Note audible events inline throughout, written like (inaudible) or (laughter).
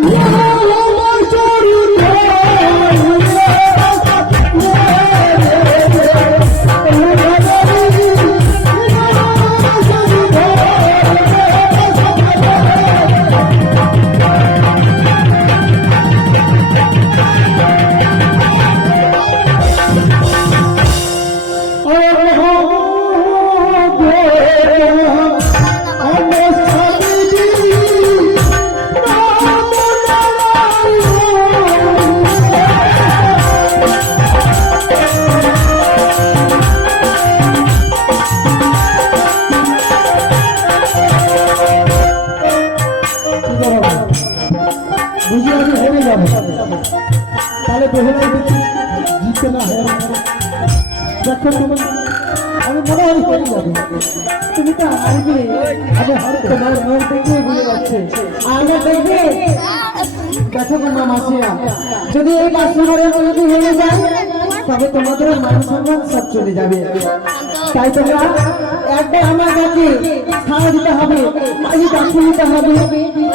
我 (laughs) বুঝে হেরে যাব। তাহলে বেহলাই জিতে না হেরে দেখো তুমি, আমি মনে হয় হেরে যাব। তুমি তো হারবে আমি হারবে তোমার মন থেকে বুঝে যাচ্ছে। আগে দেখবে দেখো তোমরা যদি এই মাসিমারের যদি হেরে যায়, তবে তোমাদের মান সম্মান সব চলে যাবে। তাই তোমরা একবার আমার কাছে ছাড়া দিতে হবে, মাঝে ডাক্তার নিতে হবে।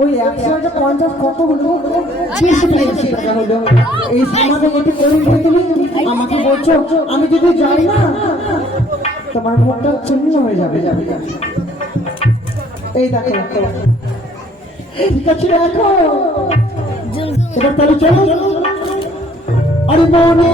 ওই একশো একটা কত হলো? বলছো, আমি যদি যাই না, তোমার মুখটা চূর্ণ হয়ে যাবে। এই দেখো দেখো। এবার তাহলে চলো। আরে মনে